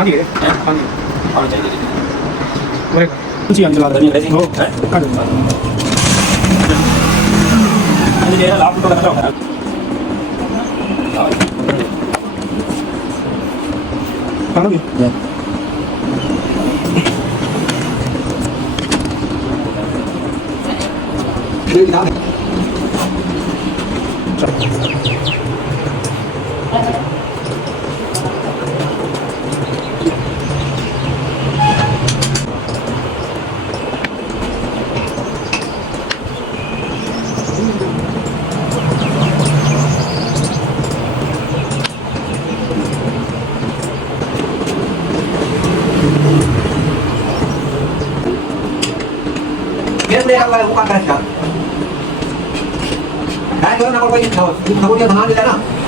ਹਾਂਜੀ ਹਾਂਜੀ ਆਉਣੀ ਚਾਹੀਦੀ ਹੈ ਤੁਸੀਂ ਅੰਦਰ ਲਾ ਦਿੰਦੇ ਹੋ ਕੱਢ ਦਿੰਦਾ ਇਹ ਜਿਹੜਾ ਲਾਭ ਤੋਂ ਕਰਦਾ ਹੈ ਕਾਹਨੂੰ ਵੀ ਇਹ ਕਿਦਾਂ Biar mereka bukan kerja. Nah, itu nak kau ini tahu dia tangan di sana.